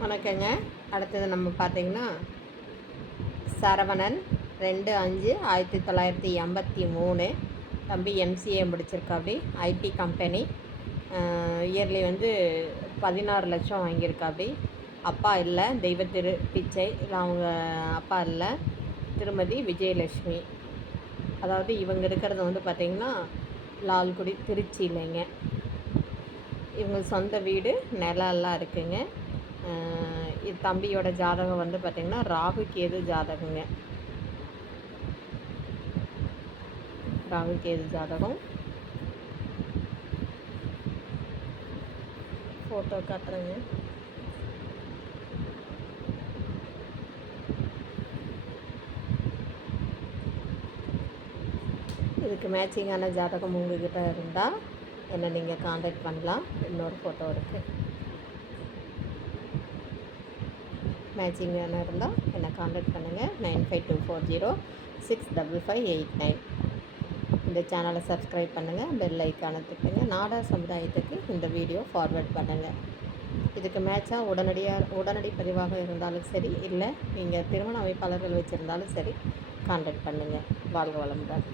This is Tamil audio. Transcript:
வணக்கங்க. அடுத்தது நம்ம பார்த்திங்கன்னா சரவணன் 2/5/1983 தம்பி எம்சிஏ முடிச்சிருக்காப்படி. ஐடி கம்பெனி இயர்லி 16 லட்சம் வாங்கியிருக்காப்படி. அப்பா இல்லை, தெய்வ பிச்சை இல்லை, அவங்க அப்பா இல்லை. திருமதி விஜயலட்சுமி. அதாவது இவங்க இருக்கிறது பார்த்திங்கன்னா லால்குடி, திருச்சியிலைங்க. இவங்க சொந்த வீடு நிலம்லாம் இருக்குங்க. இது தம்பியோட ஜாதகம் பார்த்திங்கன்னா ராகு கேது ஜாதகங்க. ராகு கேது ஜாதகம் ஃபோட்டோ காட்டுறேங்க. இதுக்கு மேட்சிங்கான ஜாதகம் உங்ககிட்ட இருந்தால் என்னை நீங்கள் காண்டாக்ட் பண்ணலாம். இன்னொரு ஃபோட்டோ இருக்குது. மேட்சிங்கான இருந்தால் என்னை காண்டாக்ட் பண்ணுங்கள். 9524065589. இந்த சேனலை சப்ஸ்கிரைப் பண்ணுங்கள். பெல் ஐக்கானை தட்டுங்க. நாடார் சமுதாயத்துக்கு இந்த வீடியோ ஃபார்வேர்ட் பண்ணுங்கள். இதுக்கு மேட்சாக உடனடி பதிவாக இருந்தாலும் சரி, இல்லை நீங்கள் திருமண அமைப்பாளர்கள் வச்சுருந்தாலும் சரி, காண்டாக்ட் பண்ணுங்கள். வாழ்க வளமுடன்.